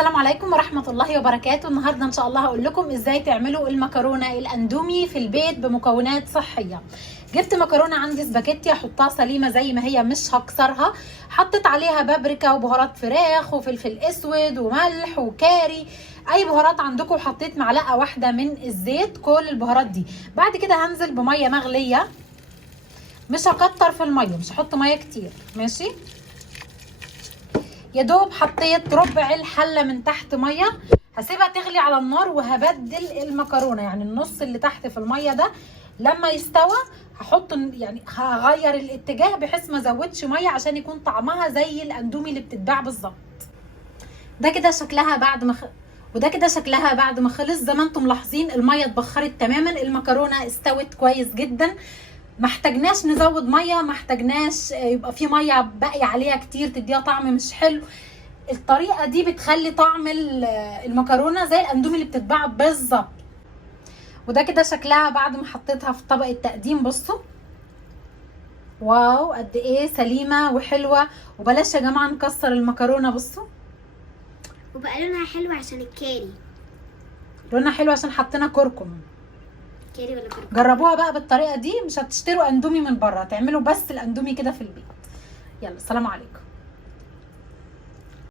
السلام عليكم ورحمة الله وبركاته. النهاردة ان شاء الله هقول لكم ازاي تعملوا المكرونة الاندومي في البيت بمكونات صحية. جبت مكرونة عندي سباكيتي احطها سليمة زي ما هي، مش هكسرها. حطيت عليها بابريكا وبهارات فراخ وفلفل اسود وملح وكاري، اي بهارات عندكم. حطيت معلقة واحدة من الزيت، كل البهارات دي. بعد كده هنزل بمية مغلية، مش هكتر في المية، مش هحط مية كتير، ماشي. يا دوب حطيت ربع الحله من تحت ميه، هسيبها تغلي على النار وهبدل المكرونه، يعني النص اللي تحت في الميه ده لما يستوى هحط، يعني هغير الاتجاه بحيث ما ازودش ميه عشان يكون طعمها زي الاندومي اللي بتتباع بالظبط. ده كده شكلها بعد ما خلص. زي ما انتم ملاحظين الميه اتبخرت تماما، المكرونه استوت كويس جدا، ما احتاجناش نزود ميه، ما احتاجناش يبقى في ميه باقيه عليها كتير تديها طعم مش حلو. الطريقه دي بتخلي طعم المكرونه زي الاندومي اللي بتتباع بالظبط. وده كده شكلها بعد ما حطيتها في طبق التقديم. بصوا واو قد ايه سليمه وحلوه. وبلاش يا جماعه نكسر المكرونه. بصوا وبقى لونها حلو عشان الكاري. لونها حلو عشان حطينا كركم. كاري ولا كركم؟ جربوها بقى بالطريقه دي، مش هتشتروا اندومي من بره، تعملوا بس الاندومي كده في البيت. يلا، السلام عليكم.